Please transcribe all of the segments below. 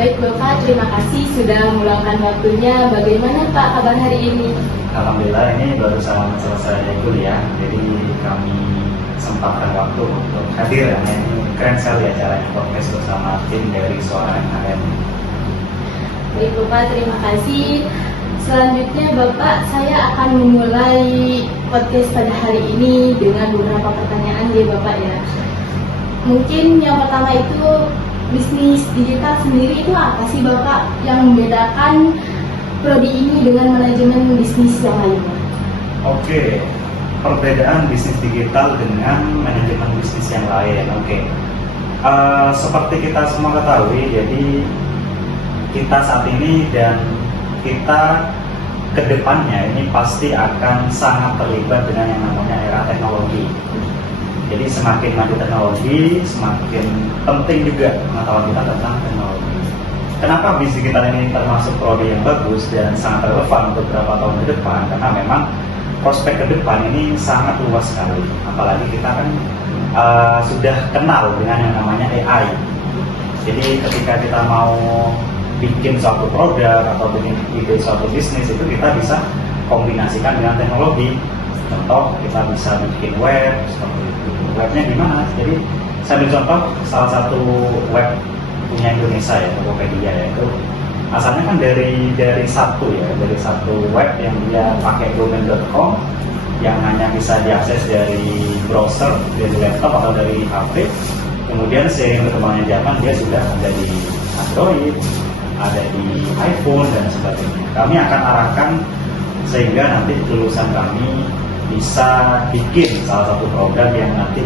Baik Bapak, terima kasih sudah meluangkan waktunya. Bagaimana Pak kabar hari ini? Alhamdulillah, ini baru sama selesai kuliah, jadi kami sempatkan waktu untuk hadir. Ini keren sekali acaranya, podcast bersama tim dari Suara NHM. Baik Bapak, terima kasih. Selanjutnya Bapak, saya akan memulai podcast pada hari ini dengan beberapa pertanyaan ya Bapak ya. Mungkin yang pertama itu, bisnis digital sendiri itu apa sih Bapak yang membedakan prodi ini dengan manajemen bisnis yang lainnya? Oke, perbedaan bisnis digital dengan manajemen bisnis yang lain. Seperti kita semua ketahui, jadi kita saat ini dan kita kedepannya ini pasti akan sangat terlibat dengan yang namanya era teknologi. Jadi semakin maju teknologi, semakin penting juga pengetahuan kita tentang teknologi. Kenapa bisnis digital ini termasuk prodi yang bagus dan sangat relevan untuk beberapa tahun ke depan? Karena memang prospek ke depan ini sangat luas sekali. Apalagi kita kan sudah kenal dengan yang namanya AI. Jadi ketika kita mau bikin suatu produk atau bikin ide suatu bisnis, itu kita bisa kombinasikan dengan teknologi. Contoh, kita bisa bikin web seperti itu. Webnya gimana? Jadi saya ambil contoh salah satu web punya Indonesia ya, Tokopedia ya, itu asalnya kan dari satu web yang dia pakai domain.com yang hanya bisa diakses dari browser, dari laptop atau dari HP. Kemudian seiring berkembangnya zaman, dia sudah ada di Android, ada di iPhone dan sebagainya. Kami akan arahkan sehingga nanti lulusan kami bisa bikin salah satu produk yang nanti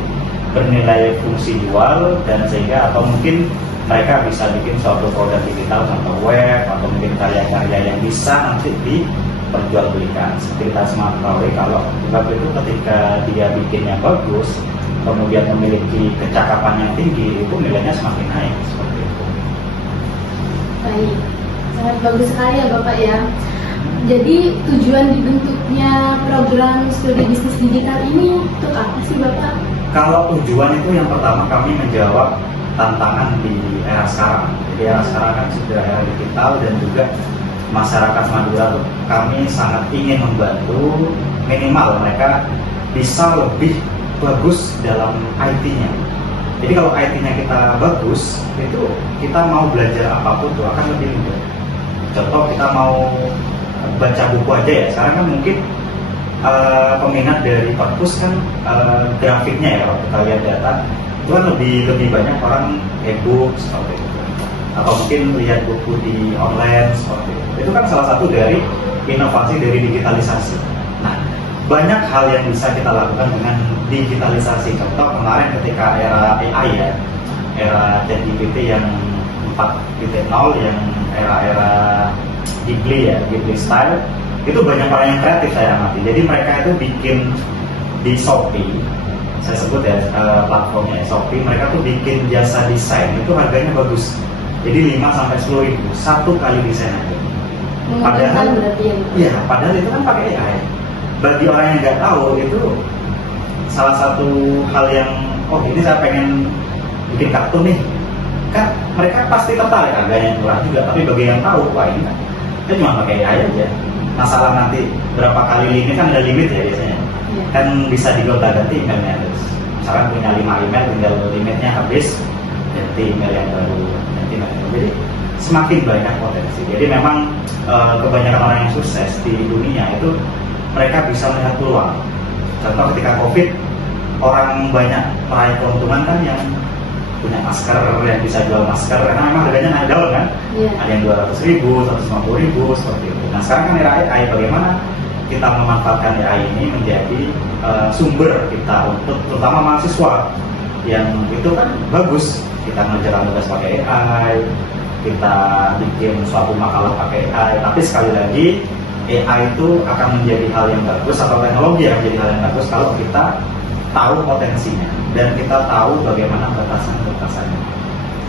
bernilai fungsi jual, dan sehingga atau mungkin mereka bisa bikin suatu produk digital contoh web atau mungkin karya-karya yang bisa nanti diperjualbelikan. Seperti kita semua tahu, kalau web itu ketika dia bikinnya bagus, kemudian memiliki kecakapan yang tinggi, itu nilainya semakin naik seperti itu. Baik, sangat bagus sekali ya Bapak ya. Jadi tujuan dibentuknya program studi bisnis digital ini untuk apa sih Bapak? Kalau tujuan itu yang pertama, kami menjawab tantangan di era sekarang. Jadi era sekarang kan sudah era digital, dan juga masyarakat Madura tuh kami sangat ingin membantu minimal mereka bisa lebih bagus dalam IT-nya. Jadi kalau IT-nya kita bagus, itu kita mau belajar apapun tuh akan lebih mudah. Contoh, kita mau baca buku aja ya, sekarang kan mungkin peminat dari perpus kan grafiknya ya, kalau kita lihat data itu kan lebih banyak orang e-book seperti itu, atau mungkin lihat buku di online seperti itu kan salah satu dari inovasi dari digitalisasi. Nah, banyak hal yang bisa kita lakukan dengan digitalisasi. Contoh kemarin ketika era AI ya, era ChatGPT yang 4.0, yang era Ghibli ya, Ghibli style, itu banyak orang yang kreatif saya amati. Jadi mereka itu bikin di Shopee, saya sebut ya platformnya Shopee, mereka tuh bikin jasa desain, itu harganya bagus. Jadi 5-10 ribu satu kali desain aja. Padahal itu kan pakai AI. Bagi orang yang nggak tahu, itu salah satu hal yang, ini saya pengen bikin kartun nih, kan mereka pasti tertarik, harganya murah juga. Tapi bagi yang tahu, ini kan kita cuma pakai AI aja. Masalah nanti berapa kali limit, kan ada limit ya biasanya. Kan bisa digonta-ganti emailnya. Misalkan punya 5 email, tinggal limitnya habis, ganti email yang baru. Jadi semakin banyak potensi. Jadi memang kebanyakan orang yang sukses di dunia itu mereka bisa melihat peluang. Contoh ketika COVID, orang banyak meraih keuntungan kan yang punya masker, yang bisa jual masker, karena memang harganya naik daun kan. Ada yang 200 ribu, 150 ribu seperti itu. Nah sekarang kan era AI, bagaimana kita memanfaatkan AI ini menjadi sumber kita untuk terutama mahasiswa yang itu kan bagus. Kita mengerjakan tugas pakai AI, kita bikin suatu makalah pakai AI, tapi sekali lagi AI itu akan menjadi hal yang bagus, atau teknologi yang menjadi hal yang bagus kalau kita tahu potensinya dan kita tahu bagaimana batasan-batasannya.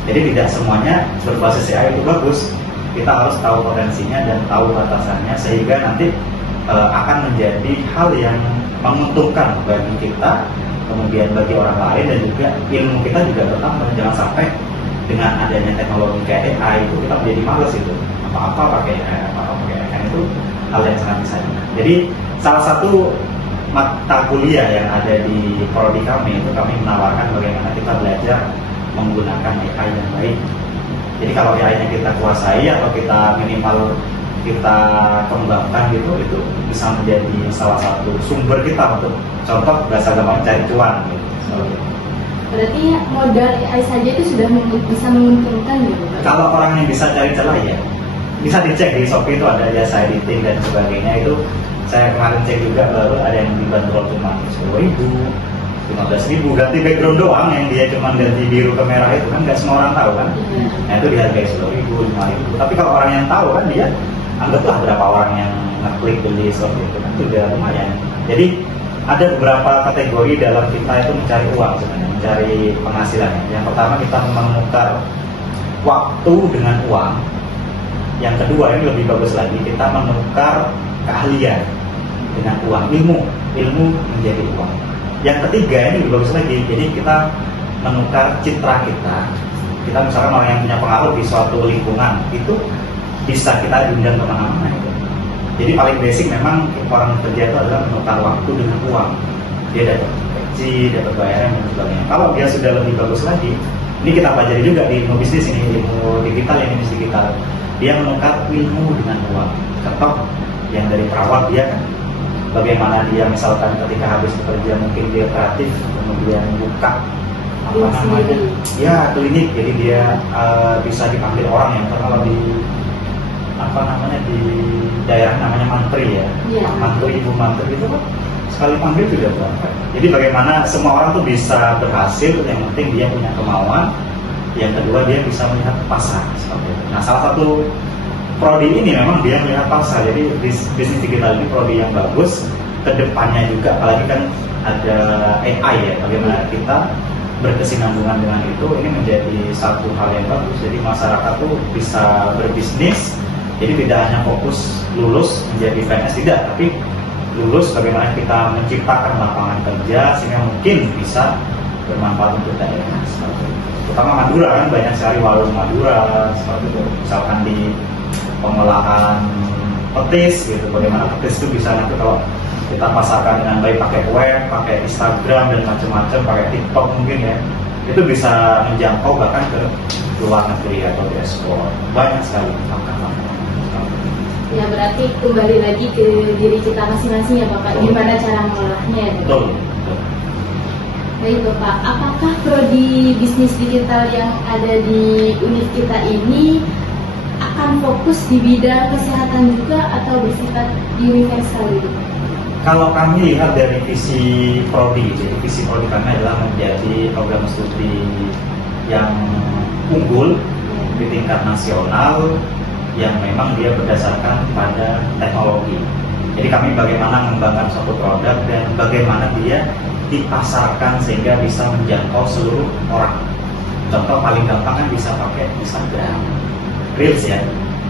Jadi tidak semuanya berbasis AI itu bagus. Kita harus tahu potensinya dan tahu batasannya, sehingga nanti akan menjadi hal yang menguntungkan bagi kita, kemudian bagi orang lain, dan juga ilmu kita juga bertambah. Jangan sampai dengan adanya teknologi kayak AI itu kita menjadi males itu apa-apa pakai AI itu hal yang sangat bisa. Jadi salah satu mata kuliah yang ada di prodi kami itu kami menawarkan bagaimana kita belajar menggunakan AI yang baik. Jadi kalau AI-nya kita kuasai atau kita minimal kita kembangkan gitu, itu bisa menjadi salah satu sumber kita untuk contoh bahasa gampang cari cuan gitu. Berarti modal AI saja itu sudah bisa menguntungkan gitu Pak? Kalau orang yang bisa cari celah ya bisa dicek di Shopee itu ada jasa editing dan sebagainya. Itu saya kemarin cek juga baru ada yang dibanderol cuma 10.000, 15.000 ganti background doang, yang dia cuma ganti biru ke merah itu kan nggak semua orang tahu kan. Nah itu dihargai 10.000, 5.000. Tapi kalau orang yang tahu kan dia anggaplah berapa orang yang ngeklik beli Shopee itu kan juga lumayan. Jadi ada beberapa kategori dalam kita itu mencari uang sebenarnya, mencari penghasilan. Yang pertama kita menukar waktu dengan uang. Yang kedua ini lebih bagus lagi, kita menukar keahlian dengan uang, ilmu menjadi uang. Yang ketiga ini lebih bagus lagi, jadi kita menukar citra kita. Kita misalkan orang yang punya pengaruh di suatu lingkungan itu bisa kita undang kemana-mana. Jadi paling basic memang orang kerja itu adalah menukar waktu dengan uang. Dia dapat gaji, dapat bayaran dan sebagainya. Kalau dia sudah lebih bagus lagi, ini kita pelajari juga di ilmu bisnis ini, ilmu digital, yang bisnis digital. Dia menukar ilmu dengan uang. Contoh yang dari perawat dia kan, bagaimana dia misalkan ketika habis bekerja mungkin dia kreatif, kemudian buka apa namanya, ya klinik. Jadi dia bisa dipanggil orang yang kalau di apa namanya di daerah namanya mantri ya, mantri, ibu mantri itu sekali panggil sudah berapa. Jadi bagaimana semua orang tuh bisa berhasil, yang penting dia punya kemauan. Yang kedua dia bisa melihat pasar seperti itu. Nah salah satu prodi ini memang dia melihat pasar. Jadi bisnis digital ini prodi yang bagus. Kedepannya juga apalagi kan ada AI ya, bagaimana kita berkesinambungan dengan itu, ini menjadi satu hal yang bagus. Jadi masyarakat tuh bisa berbisnis. Jadi tidak hanya fokus lulus menjadi PNS, tidak, tapi lulus bagaimana kita menciptakan lapangan kerja sehingga mungkin bisa bermanfaat untuk daerah. Terutama Madura kan banyak sekali warung Madura seperti itu. Misalkan di pengolahan petis gitu, bagaimana petis itu bisa nanti kalau kita pasarkan dengan baik pakai web, pakai Instagram dan macam-macam, pakai TikTok mungkin ya, itu bisa menjangkau bahkan ke luar negeri atau di ekspor. Banyak sekali makan-makan. Ya berarti kembali lagi ke diri kita masing-masing ya Bapak, gimana cara mengolahnya ya? Betul. Baik Bapak, apakah prodi bisnis digital yang ada di univ kita ini akan fokus di bidang kesehatan juga atau bersifat universal gitu? Kalau kami lihat dari visi prodi, jadi visi prodi kami adalah menjadi program studi yang unggul di tingkat nasional, yang memang dia berdasarkan pada teknologi. Jadi kami bagaimana mengembangkan suatu produk dan bagaimana dia dipasarkan sehingga bisa menjangkau seluruh orang. Contoh paling gampang kan bisa pakai Instagram, Reels ya.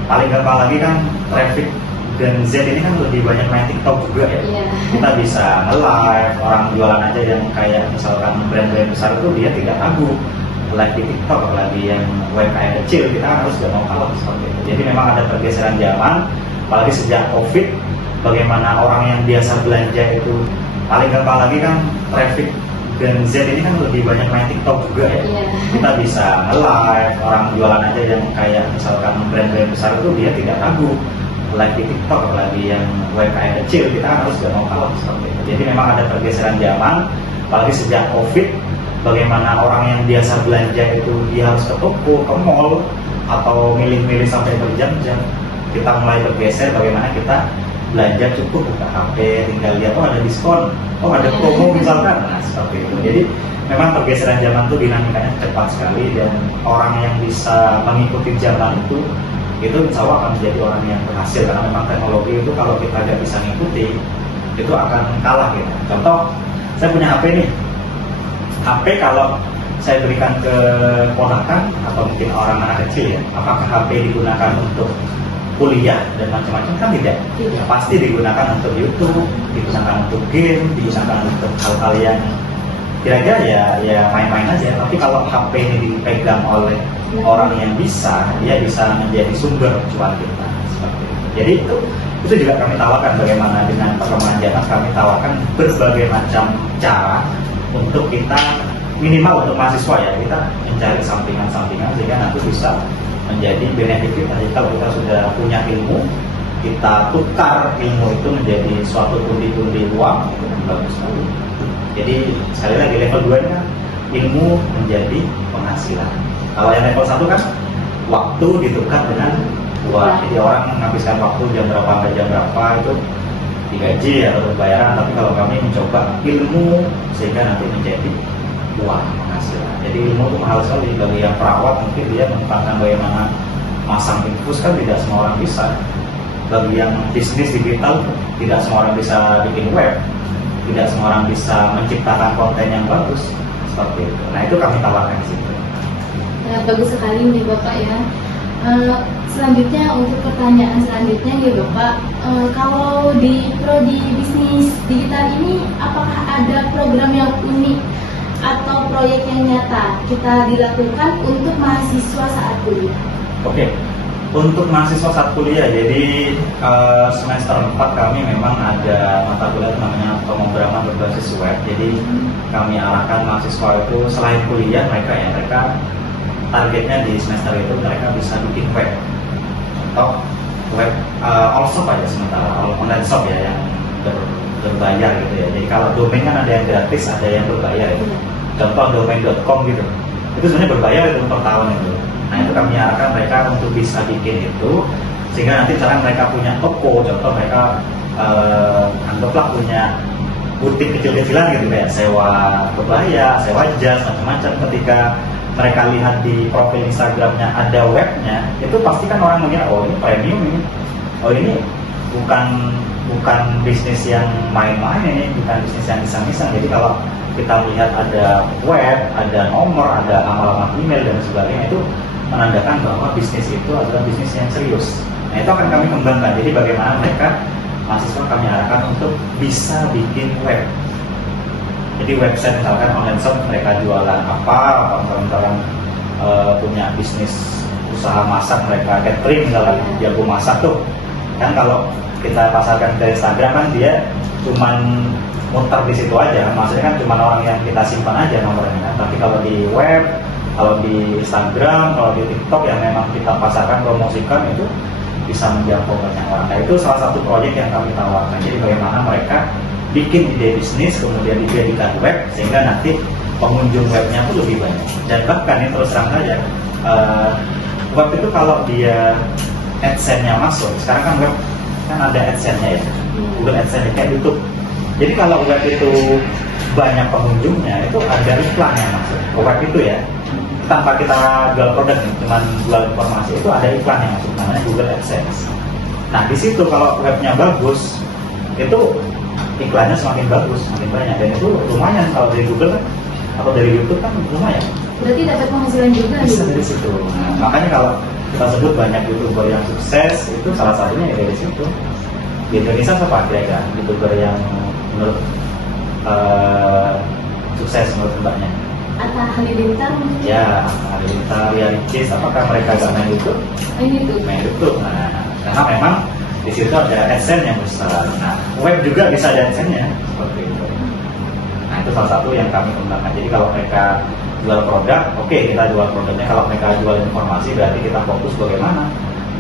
Paling gampang lagi kan traffic Gen Z ini kan lebih banyak main TikTok juga ya. Kita bisa nge-live, orang jualan aja yang kayak misalkan brand-brand besar itu dia tidak ragu live di TikTok, apalagi yang UMKM kecil kita kan harus gak mau kalah seperti itu. Jadi memang ada pergeseran zaman, apalagi sejak COVID, bagaimana orang yang biasa belanja itu paling gampang lagi kan traffic Gen Z ini kan lebih banyak main TikTok juga ya. Kita bisa nge-live, orang jualan aja yang kayak misalkan brand-brand besar itu dia tidak ragu live di TikTok, apalagi yang UMKM kecil kita kan harus gak mau kalah seperti itu. Jadi memang ada pergeseran zaman, apalagi sejak COVID, bagaimana orang yang biasa belanja itu dia harus ke toko, ke mall, atau milih-milih sampai berjam-jam. Kita mulai bergeser bagaimana kita belanja cukup buka HP, tinggal lihat oh ada diskon, oh ada promo misalkan, nah seperti itu. Jadi memang pergeseran zaman itu dinamikanya cepat sekali, dan orang yang bisa mengikuti zaman itu insya Allah akan menjadi orang yang berhasil, karena memang teknologi itu kalau kita nggak bisa ngikuti itu akan kalah gitu. Contoh, saya punya HP nih. HP kalau saya berikan ke ponakan atau mungkin orang anak kecil ya, apakah HP digunakan untuk kuliah dan macam-macam? Kan tidak. Pasti digunakan untuk YouTube, digunakan untuk game, digunakan untuk hal-hal yang kira-kira ya main-main aja. Tapi kalau HP ini dipegang oleh orang yang bisa, dia bisa menjadi sumber cuan kita. Seperti itu. Jadi itu juga kami tawarkan bagaimana dengan perkembangan zaman, kami tawarkan berbagai macam cara untuk kita, minimal untuk mahasiswa ya, kita mencari sampingan-sampingan sehingga nanti bisa menjadi benefit kita. Jadi kalau kita sudah punya ilmu, kita tukar ilmu itu menjadi suatu pundi-pundi uang, itu kan bagus sekali. Jadi sekali lagi level 2 ini kan ilmu menjadi penghasilan. Kalau yang level 1 kan waktu ditukar dengan uang. Jadi orang menghabiskan waktu jam berapa sampai jam berapa itu digaji atau berbayaran. Tapi kalau kami mencoba ilmu sehingga nanti menjadi uang penghasilan. Jadi ilmu itu mahal sekali. Bagi yang perawat mungkin dia menemukan bagaimana masang infus kan tidak semua orang bisa. Bagi yang bisnis digital tidak semua orang bisa bikin web, tidak semua orang bisa menciptakan konten yang bagus seperti itu. Nah itu kami tawarkan di situ. Ya, bagus sekali nih Bapak ya. Selanjutnya untuk pertanyaan selanjutnya nih Bapak, kalau di prodi bisnis digital ini apakah ada program yang unik atau proyek yang nyata kita dilakukan untuk mahasiswa saat kuliah? Oke, untuk mahasiswa saat kuliah, jadi semester 4 kami memang ada mata kuliah namanya pemrograman berbasis web. Jadi kami arahkan mahasiswa itu selain kuliah mereka targetnya di semester itu mereka bisa bikin web. Contoh web all shop aja sementara, online shop ya yang berbayar gitu ya. Jadi kalau domain kan ada yang gratis, ada yang berbayar itu. Contoh domain.com gitu. Itu sebenarnya berbayar itu per tahun itu. Nah itu kami arahkan mereka untuk bisa bikin itu sehingga nanti misalkan mereka punya toko, contoh mereka anggaplah punya butik kecil-kecilan gitu kayak sewa kebaya, sewa jas, macam-macam. Ketika mereka lihat di profil Instagramnya ada webnya, itu pasti kan orang mengira oh ini premium ini, oh ini bukan bisnis yang main-main, ini bukan bisnis yang iseng-iseng. Jadi kalau kita melihat ada web, ada nomor, ada alamat email dan sebagainya, itu menandakan bahwa bisnis itu adalah bisnis yang serius. Nah itu akan kami kembangkan. Jadi bagaimana mereka mahasiswa kami arahkan untuk bisa bikin web. Jadi website misalkan online shop mereka jualan apa misalkan punya bisnis usaha masak, mereka catering misalkan jago masak tuh kan, kalau kita pasarkan ke Instagram kan dia cuman muter di situ aja, maksudnya kan cuma orang yang kita simpan aja nomornya. Tapi kalau di web, kalau di Instagram, kalau di TikTok yang memang kita pasarkan, promosikan, itu bisa menjangkau banyak orang. Nah itu salah satu proyek yang kami tawarkan. Jadi bagaimana mereka bikin ide bisnis kemudian dijadikan web sehingga nanti pengunjung webnya itu lebih banyak. Dan bahkan ini terus terang saja, web itu kalau dia AdSense-nya masuk, sekarang kan web kan ada AdSense-nya ya, Google AdSense kayak YouTube. Jadi kalau web itu banyak pengunjungnya, itu ada iklan yang masuk ke web itu ya, tanpa kita jual produk, cuma jual informasi, itu ada iklan yang masuk namanya Google AdSense. Nah di situ kalau webnya bagus, itu iklannya semakin bagus, semakin banyak, dan itu lumayan kalau dari Google kan, atau dari YouTube kan lumayan. Berarti dapat penghasilan juga bisa dari situ. Nah, makanya kalau kita sebut banyak YouTuber yang sukses, itu salah satunya ya dari situ. Di Indonesia siapa kira-kira YouTuber yang menurut sukses menurut mbaknya? Atta Halilintar mungkin? Ya, Halilintar, Ricis, apakah mereka gak main YouTube? Main YouTube. Nah, karena memang di situ ada AdSense yang besar. Nah, web juga bisa ada AdSense-nya seperti itu. Nah, itu salah satu yang kami kembangkan. Jadi kalau mereka jual produk, oke, kita jual produknya. Kalau mereka jual informasi, berarti kita fokus bagaimana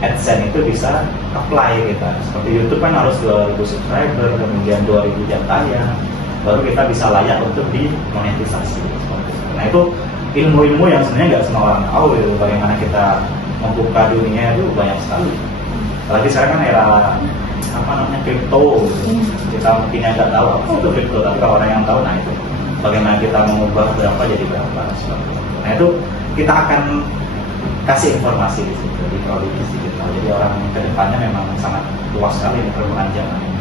AdSense itu bisa apply kita. Seperti YouTube kan harus 2.000 subscriber, kemudian 2.000 jam tayang, baru kita bisa layak untuk dimonetisasi. Nah itu ilmu-ilmu yang sebenarnya nggak semua orang tahu gitu. Bagaimana kita membuka dunia itu banyak sekali. Apalagi sekarang kan era apa namanya kripto, kita mungkin nggak tahu apa itu kripto, tapi kalau orang yang tahu, nah itu bagaimana kita mengubah berapa jadi berapa. Nah itu kita akan kasih informasi di situ di prodi digital. Jadi orang kedepannya memang sangat luas sekali perkembangan zaman ini.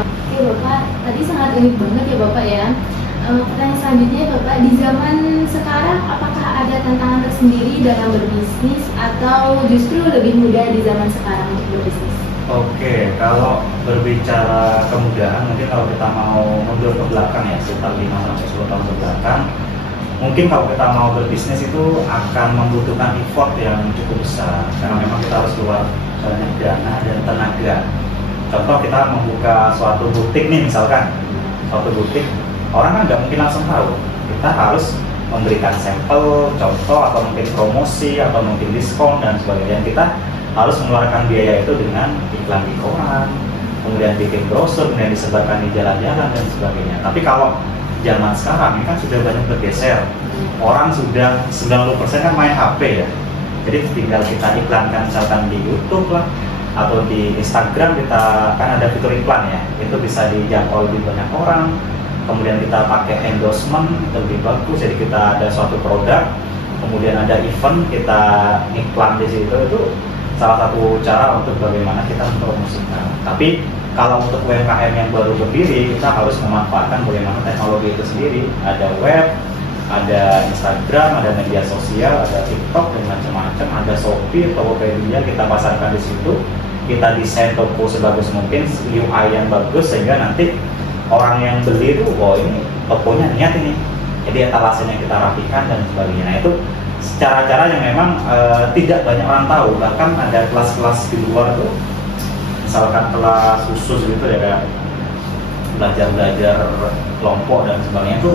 Oke Bapak, tadi sangat unik banget ya Bapak ya. Pertanyaan selanjutnya Bapak, di zaman sekarang apakah ada tantangan tersendiri dalam berbisnis atau justru lebih mudah di zaman sekarang untuk berbisnis? Oke, kalau berbicara kemudahan, mungkin kalau kita mau mundur ke belakang ya, sekitar 5-10 tahun ke belakang, mungkin kalau kita mau berbisnis itu akan membutuhkan effort yang cukup besar karena memang kita harus keluar banyak dana dan tenaga. Contoh kita membuka suatu butik nih misalkan, suatu butik orang kan nggak mungkin langsung tahu. Kita harus memberikan sampel, contoh atau mungkin promosi atau mungkin diskon dan sebagainya. Kita harus mengeluarkan biaya itu dengan iklan di koran, kemudian bikin brosur, kemudian disebarkan di jalan-jalan dan sebagainya. Tapi kalau zaman sekarang ini kan sudah banyak bergeser. Orang sudah 90% kan main HP ya. Jadi tinggal kita iklankan misalkan di YouTube lah atau di Instagram, kita kan ada fitur iklan ya. Itu bisa dijangkau lebih banyak orang. Kemudian kita pakai endorsement lebih bagus. Jadi kita ada suatu produk, kemudian ada event, kita iklan di situ. Itu salah satu cara untuk bagaimana kita mempromosikan. Tapi kalau untuk UMKM yang baru berdiri, kita harus memanfaatkan bagaimana teknologi itu sendiri. Ada web, ada Instagram, ada media sosial, ada TikTok dan macam-macam, ada Shopee, Tokopedia, kita pasarkan di situ. Kita desain toko sebagus mungkin, UI yang bagus sehingga nanti orang yang beli itu, oh ini tokonya niat ini. Jadi etalasenya kita rapikan dan sebagainya. Nah, itu cara-cara yang memang tidak banyak orang tahu. Bahkan ada kelas-kelas di luar tuh, misalkan kelas khusus gitu ya, kayak belajar kelompok dan sebagainya, itu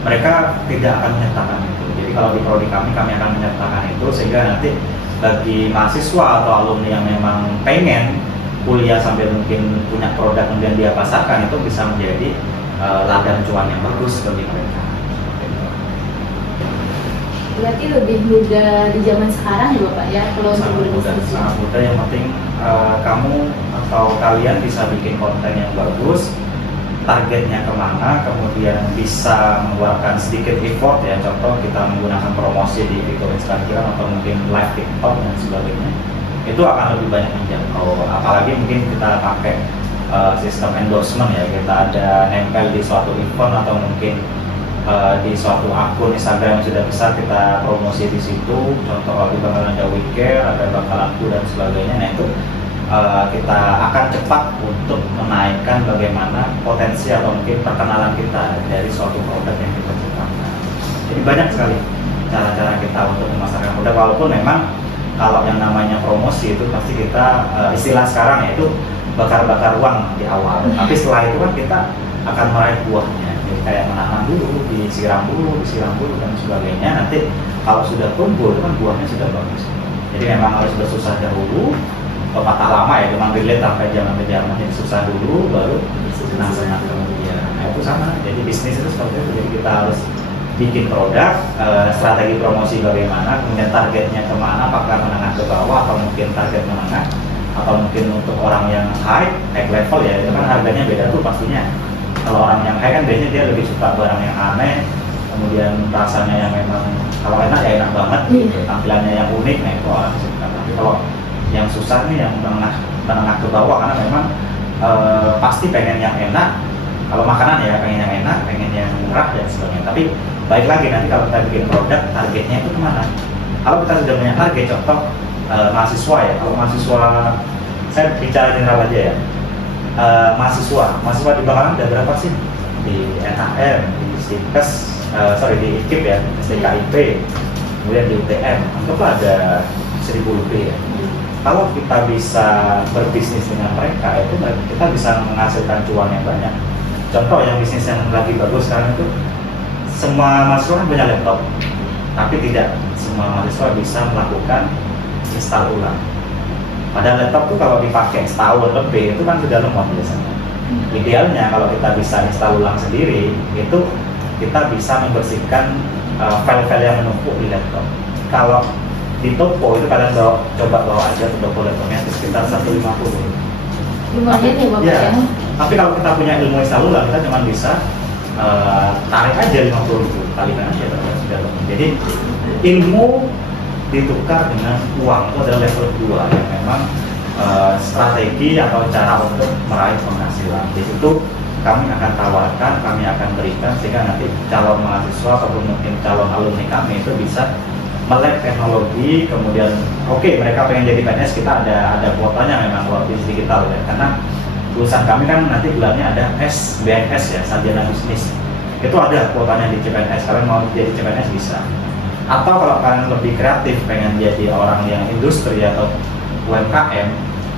mereka tidak akan menyertakan itu. Jadi kalau di prodi kami akan menyertakan itu sehingga nanti bagi mahasiswa atau alumni yang memang pengen kuliah sambil mungkin punya produk kemudian dia pasarkan, itu bisa menjadi ladang cuan yang bagus bagi mereka. Berarti lebih mudah di zaman sekarang ya Bapak ya kalau untuk berbisnis. Sangat mudah, yang penting kamu atau kalian bisa bikin konten yang bagus, targetnya kemana, kemudian bisa mengeluarkan sedikit effort ya. Contoh kita menggunakan promosi di fitur Instagram atau mungkin live TikTok dan sebagainya, itu akan lebih banyak menjangkau. Apalagi mungkin kita pakai sistem endorsement ya, kita ada nempel di suatu event atau mungkin di suatu akun Instagram yang sudah besar, kita promosi di situ. Contoh kalau bakal ada WeCare, ada bakal aku dan sebagainya. Nah itu kita akan cepat untuk menaikkan bagaimana potensi atau mungkin perkenalan kita dari suatu produk yang kita ciptakan. Jadi banyak sekali cara-cara kita untuk memasarkan produk, walaupun memang kalau yang namanya promosi itu pasti kita istilah sekarang yaitu bakar-bakar uang di awal. Tapi setelah itu kan kita akan meraih buahnya. Jadi kayak menanam dulu, disiram dulu dan sebagainya. Nanti kalau sudah tumbuh itu kan buahnya sudah bagus. Jadi memang harus bersusah dahulu. Pepatah lama ya, memang relate sampai zaman ke zaman. Jadi susah dulu baru senang-senang kemudian. Nah itu sama. Jadi bisnis itu seperti itu. Jadi kita harus bikin produk, strategi promosi bagaimana, kemudian targetnya kemana, apakah menengah ke bawah atau mungkin target menengah, atau mungkin untuk orang yang high level ya, itu kan harganya beda tuh pastinya. Kalau orang yang high kan biasanya dia lebih suka barang yang aneh, kemudian rasanya yang memang kalau enak ya enak banget, gitu. Tampilannya yang unik, nah itu orang suka. Tapi kalau yang susah nih yang menengah ke bawah, karena memang pasti pengen yang enak. Kalau makanan ya pengen yang enak, pengen yang murah dan sebagainya. Tapi baik lagi nanti kalau kita bikin produk, targetnya itu kemana? Kalau kita sudah punya target, contoh mahasiswa ya. Kalau mahasiswa, saya bicara general aja ya. Mahasiswa di Bakalan ada berapa sih? Di NHM, di Stikes, di IKIP ya, STKIP, kemudian di UTM, anggaplah ada 1000 lebih ya. Kalau kita bisa berbisnis dengan mereka, itu kita bisa menghasilkan cuan yang banyak. Contoh yang bisnis yang lagi bagus sekarang itu, semua mahasiswa kan punya laptop, tapi tidak semua mahasiswa bisa melakukan install ulang. Padahal laptop tuh kalau dipakai setahun lebih itu kan sudah lemot biasanya. Idealnya kalau kita bisa install ulang sendiri, itu kita bisa membersihkan file-file yang menumpuk di laptop. Kalau di toko itu kalian coba bawa aja ke toko laptopnya sekitar 150. Lumayan ya Bapak ya. Tapi kalau kita punya ilmu install ulang, kita cuma bisa tarik aja 50.000, kalikan aja sudah. Jadi ilmu ditukar dengan uang itu adalah level 2 yang memang strategi atau cara untuk meraih penghasilan. Di situ kami akan tawarkan, kami akan berikan sehingga nanti calon mahasiswa ataupun mungkin calon alumni kami itu bisa melek teknologi, kemudian mereka pengen jadi PNS, kita ada kuotanya memang buat bisnis digital ya, karena lulusan kami kan nanti gelarnya ada BNS ya, sarjana bisnis. itu ada kuotanya di CPNS, kalian mau jadi CPNS bisa. Atau kalau kalian lebih kreatif pengen jadi orang yang industri atau UMKM,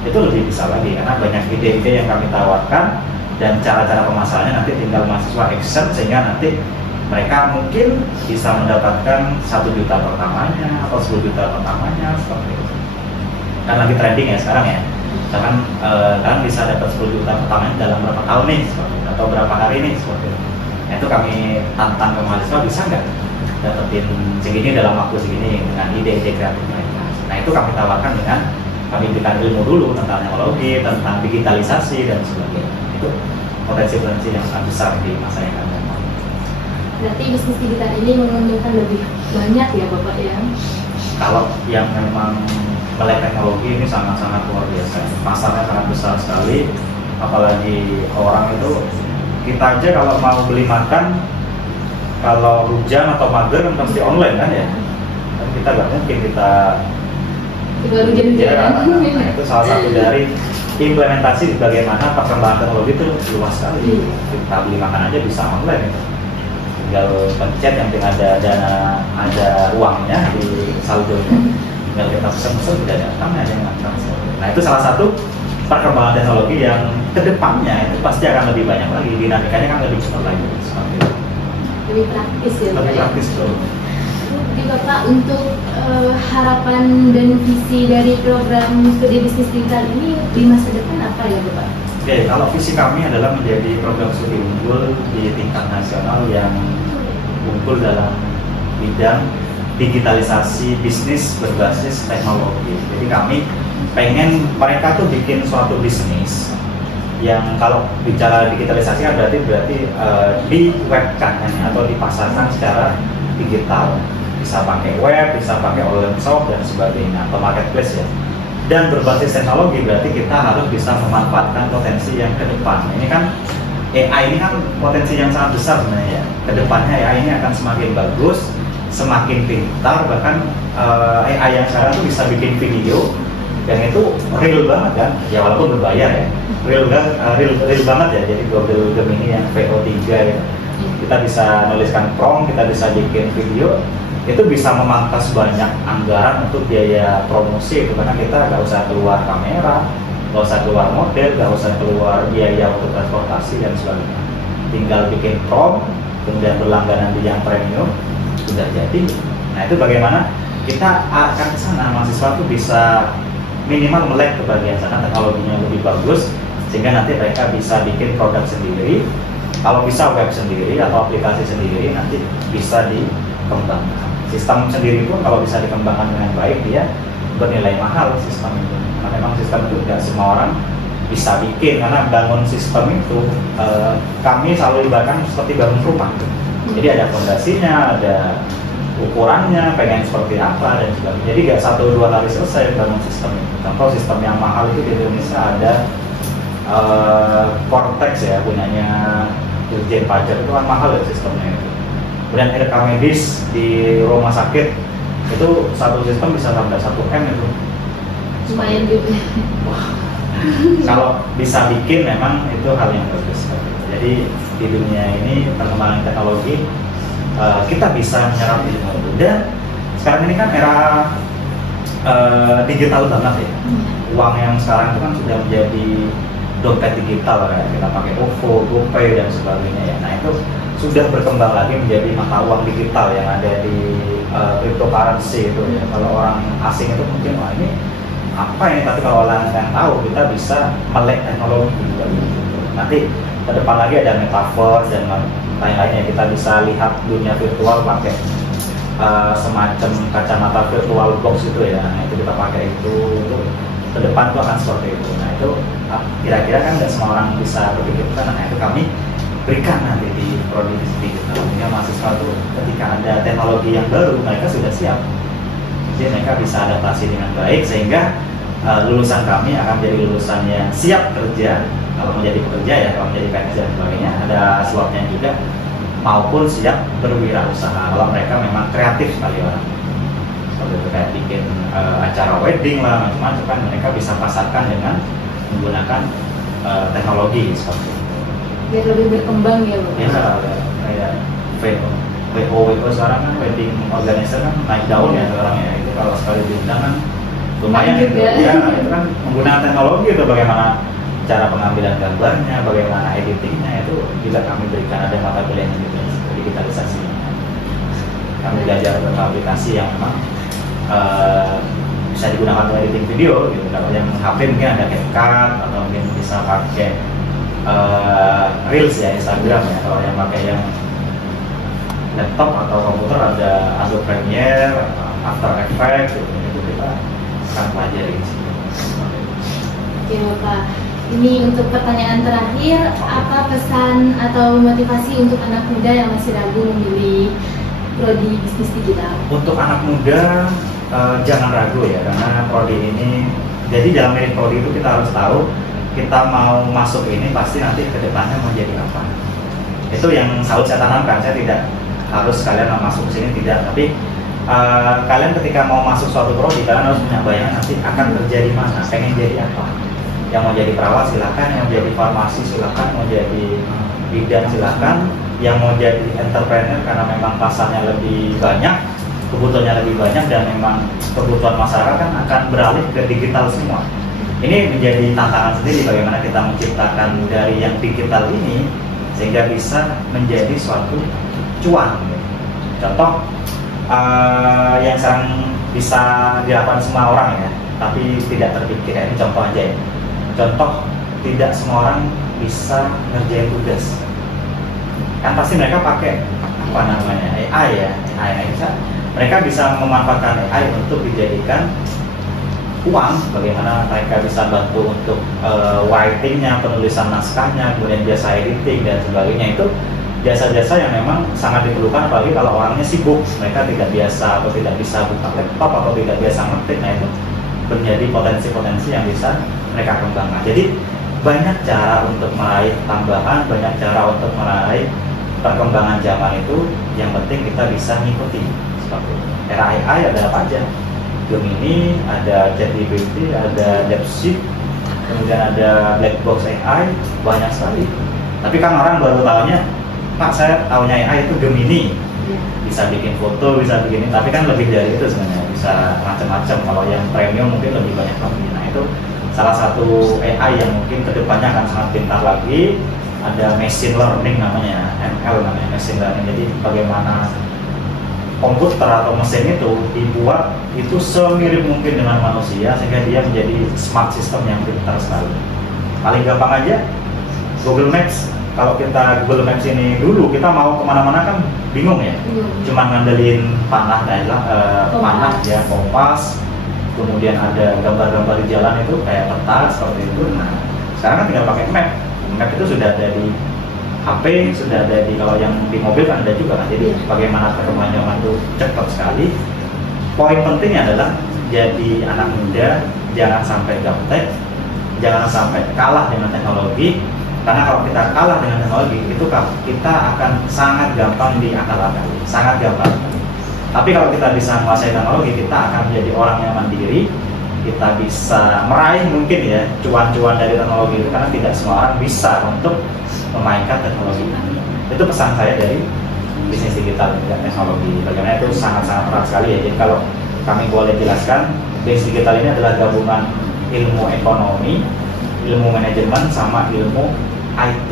itu lebih bisa lagi karena banyak ide-ide yang kami tawarkan dan cara-cara pemasarannya nanti tinggal mahasiswa action, sehingga nanti mereka mungkin bisa mendapatkan 1 juta pertamanya atau 10 juta pertamanya seperti itu. Kan lagi trending ya sekarang ya. Misalkan kalian bisa dapat 10 juta pertamanya dalam berapa tahun nih seperti itu, atau berapa hari nih seperti itu. Nah, itu kami tantang ke mahasiswa, bisa nggak dapetin segini dalam waktu segini dengan ide-ide kreatif mereka. Nah, itu kami tawarkan dengan kami berikan ilmu dulu tentang teknologi, tentang digitalisasi dan sebagainya. Itu potensi-potensi yang sangat besar di masa yang akan datang. Berarti bisnis digital ini menguntungkan lebih banyak ya Bapak ya? Kalau yang memang melek teknologi ini sangat-sangat luar biasa. Pasarnya sangat besar sekali, apalagi orang itu, kita aja kalau mau beli makan, kalau hujan atau mager pasti online kan ya. Dan kita nggak mungkin kita baru hujan-hujan. Nah, itu salah satu dari implementasi bagaimana perkembangan teknologi itu luas sekali. Kita beli makan aja bisa online itu. Tinggal pencet, yang penting ada dana, ada uangnya di saldonya. Tinggal kita pesan-pesan sudah datang, ada yang transfer. Nah, itu salah satu perkembangan teknologi yang kedepannya itu pasti akan lebih banyak lagi, dinamikanya kan lebih cepat lagi seperti itu. Lebih praktis ya Bapak. Lebih praktis tuh. Jadi Bapak, untuk harapan dan visi dari program studi bisnis digital ini di masa depan apa ya Bapak? Oke, kalau visi kami adalah menjadi program studi unggul di tingkat nasional yang unggul dalam bidang digitalisasi bisnis berbasis teknologi. Jadi kami pengen mereka tuh bikin suatu bisnis yang kalau bicara digitalisasi kan berarti di webkan atau dipasarkan secara digital, bisa pakai web, bisa pakai online shop dan sebagainya, atau marketplace ya. Dan berbasis teknologi berarti kita harus bisa memanfaatkan potensi yang ke depan. Ini kan AI ini kan potensi yang sangat besar sebenarnya ya. Kedepannya AI ini akan semakin bagus, semakin pintar, bahkan AI yang sekarang tuh bisa bikin video yang itu real banget kan, ya walaupun berbayar ya, real banget ya. Jadi Google Gemini yang VO3 ya, kita bisa nuliskan prompt, kita bisa bikin video, itu bisa memangkas banyak anggaran untuk biaya promosi itu, karena kita nggak usah keluar kamera, nggak usah keluar model, nggak usah keluar biaya untuk transportasi dan sebagainya. Tinggal bikin prompt, kemudian berlangganan di yang premium, sudah jadi. Nah, itu bagaimana kita akan ke sana, mahasiswa itu bisa minimal melek ke bagian sana, teknologinya lebih bagus, sehingga nanti mereka bisa bikin produk sendiri. Kalau bisa web sendiri atau aplikasi sendiri, nanti bisa dikembangkan. Sistem sendiri pun kalau bisa dikembangkan dengan baik, dia bernilai mahal sistem itu. Karena memang sistem itu tidak semua orang bisa bikin, karena bangun sistem itu kami selalu ibaratkan seperti bangun rumah. Jadi ada fondasinya, ada ukurannya, pengen seperti apa dan sebagainya. Jadi nggak 1-2 kali selesai bangun sistem itu. Contoh sistem yang mahal itu di Indonesia ada Cortex ya, punyanya Dirjen Pajak, itu kan mahal ya sistemnya itu. Kemudian rekam medis di rumah sakit itu satu sistem bisa sampai 1 M itu. Lumayan juga. Wah, kalau bisa bikin memang itu hal yang bagus. Jadi di dunia ini perkembangan teknologi kita bisa menyerap ilmu itu. Dan sekarang ini kan era digital banget ya. Uang yang sekarang itu kan sudah menjadi dompet digital ya. Kita pakai OVO, GoPay dan sebagainya ya. Nah, itu sudah berkembang lagi menjadi mata uang digital yang ada di cryptocurrency itu ya. Kalau orang asing itu mungkin wah ini apa ini, tapi kalau orang yang tahu kita bisa melek teknologi gitu. Nanti ke depan lagi ada metaverse dan lain-lainnya, kita bisa lihat dunia virtual pakai semacam kacamata virtual box itu ya. Nah, itu kita pakai itu ke depan tuh akan seperti itu. Nah, itu kira-kira kan nggak semua orang bisa berpikir ke sana. Nah, itu kami berikan nanti di prodi digital, sehingga mahasiswa itu ketika ada teknologi yang baru mereka sudah siap, jadi mereka bisa adaptasi dengan baik, sehingga lulusan kami akan menjadi lulusan yang siap kerja kalau menjadi pekerja ya, kalau menjadi PNS dan sebagainya ada suapnya juga, maupun siap berwirausaha kalau mereka memang kreatif sekali orang, seperti itu kayak bikin acara wedding lah macam-macam kan, mereka bisa pasarkan dengan menggunakan teknologi seperti itu. Biar lebih berkembang ya Bu. Ya, kayak WO sekarang kan, wedding organizer kan naik daun ya sekarang ya. Itu kalau sekali diundang kan lumayan itu ya, itu kan menggunakan teknologi itu, bagaimana cara pengambilan gambarnya, bagaimana editingnya, itu juga kami berikan, ada mata kuliahnya juga digitalisasi. Kami belajar beberapa aplikasi yang memang bisa digunakan untuk editing video gitu. Kalau yang HP mungkin ada CapCut atau mungkin bisa pakai Reels ya, Instagram ya. Kalau yang pakai yang laptop atau komputer ada Adobe Premiere, After Effects gitu, itu kita akan pelajari. Oke Bapak, ini untuk pertanyaan terakhir, apa pesan atau motivasi untuk anak muda yang masih ragu memilih prodi bisnis digital? Untuk anak muda jangan ragu ya, karena prodi ini, jadi dalam milih prodi itu kita harus tahu kita mau masuk ini pasti nanti ke depannya mau jadi apa. Itu yang selalu saya tanamkan. Saya tidak harus kalian mau masuk ke sini, tidak, tapi kalian ketika mau masuk suatu prodi, kalian harus punya bayangan nanti akan kerja di mana, pengen jadi apa. Yang mau jadi perawat silakan, yang mau jadi farmasi silakan, mau jadi bidan silakan, yang mau jadi entrepreneur karena memang pasarnya lebih banyak, kebutuhannya lebih banyak, dan memang kebutuhan masyarakat kan akan beralih ke digital semua. Ini menjadi tantangan sendiri bagaimana kita menciptakan dari yang digital ini sehingga bisa menjadi suatu cuan. Contoh yang sekarang bisa dilakukan semua orang ya, tapi tidak terpikir. Ini contoh aja ya. Contoh, tidak semua orang bisa ngerjain tugas. Kan pasti mereka pakai apa namanya AI ya, AI. Mereka bisa memanfaatkan AI untuk dijadikan uang, bagaimana mereka bisa bantu untuk writingnya, penulisan naskahnya, kemudian jasa editing dan sebagainya. Itu jasa-jasa yang memang sangat diperlukan, apalagi kalau orangnya sibuk, mereka tidak biasa atau tidak bisa buka laptop atau tidak biasa ngetik. Nah itu menjadi potensi-potensi yang bisa mereka kembangkan. Jadi banyak cara untuk meraih tambahan, banyak cara untuk meraih perkembangan zaman itu. Yang penting kita bisa ngikuti. Seperti era AI ada apa aja? Gemini, ada ChatGPT, ada DeepSeek, kemudian ada Blackbox AI, banyak sekali. Tapi kan orang baru tahunya, Pak saya tahunya AI itu Gemini, bisa bikin foto, bisa bikin ini, tapi kan lebih dari itu sebenarnya, bisa macam-macam. Kalau yang premium mungkin lebih banyak lagi. Nah itu salah satu AI yang mungkin kedepannya akan sangat pintar lagi. Ada machine learning namanya, ML namanya, machine learning. Jadi bagaimana komputer atau mesin itu dibuat itu semirip mungkin dengan manusia sehingga dia menjadi smart system yang pintar sekali. Paling gampang aja Google Maps. Kalau kita Google Maps ini dulu kita mau kemana-mana kan bingung ya, cuma ngandelin panah panah ya, kompas, kemudian ada gambar-gambar di jalan itu kayak peta seperti itu. Nah sekarang kan tinggal pakai map. Map itu sudah ada di HP, sudah ada di, kalau yang di mobil kan ada juga kan. Jadi bagaimana perkembangan zaman itu cepat sekali. Poin pentingnya adalah jadi anak muda jangan sampai gaptek, jangan sampai kalah dengan teknologi. Karena kalau kita kalah dengan teknologi itu kita akan sangat gampang diakal-akali, sangat gampang. Tapi kalau kita bisa menguasai teknologi, kita akan menjadi orang yang mandiri. Kita bisa meraih mungkin ya cuan-cuan dari teknologi itu, karena tidak semua orang bisa untuk memainkan teknologi ini. Itu pesan saya dari bisnis digital dan teknologi. Bagaimana itu sangat-sangat erat sekali ya. Jadi kalau kami boleh jelaskan, bisnis digital ini adalah gabungan ilmu ekonomi, ilmu manajemen, sama ilmu IT.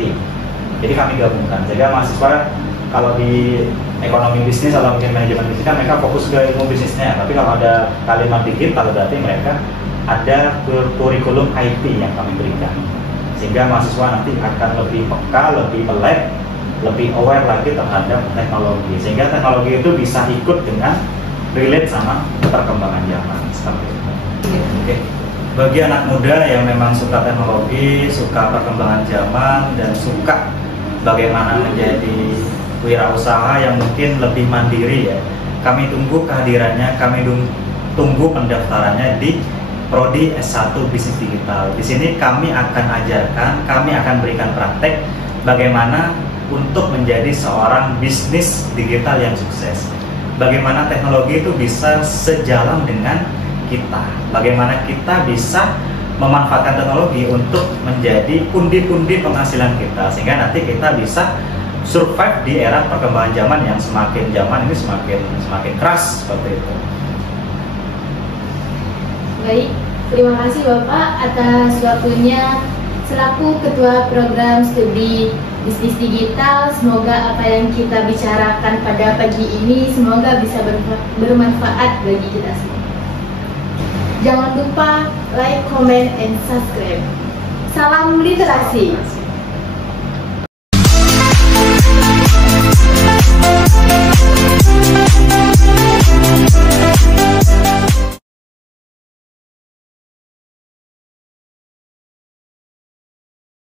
Jadi kami gabungkan. Sehingga mahasiswa kalau di ekonomi bisnis atau mungkin manajemen bisnis kan mereka fokus ke ilmu bisnisnya. Tapi kalau ada kalimat digital berarti mereka ada kurikulum IT yang kami berikan. Sehingga mahasiswa nanti akan lebih peka, lebih melek, lebih aware lagi terhadap teknologi. Sehingga teknologi itu bisa ikut dengan relate sama perkembangan zaman seperti itu. Oke. Bagi anak muda yang memang suka teknologi, suka perkembangan zaman, dan suka bagaimana menjadi wirausaha yang mungkin lebih mandiri ya, kami tunggu kehadirannya, kami tunggu pendaftarannya di Prodi S1 Bisnis Digital. Di sini kami akan ajarkan, kami akan berikan praktek bagaimana untuk menjadi seorang bisnis digital yang sukses. Bagaimana teknologi itu bisa sejalan dengan kita. Bagaimana kita bisa memanfaatkan teknologi untuk menjadi pundi-pundi penghasilan kita, sehingga nanti kita bisa survive di era perkembangan zaman yang zaman ini semakin keras seperti itu. Baik, terima kasih Bapak atas waktunya selaku Ketua Program Studi Bisnis Digital. Semoga apa yang kita bicarakan pada pagi ini semoga bisa bermanfaat bagi kita semua. Jangan lupa like, comment, and subscribe. Salam literasi.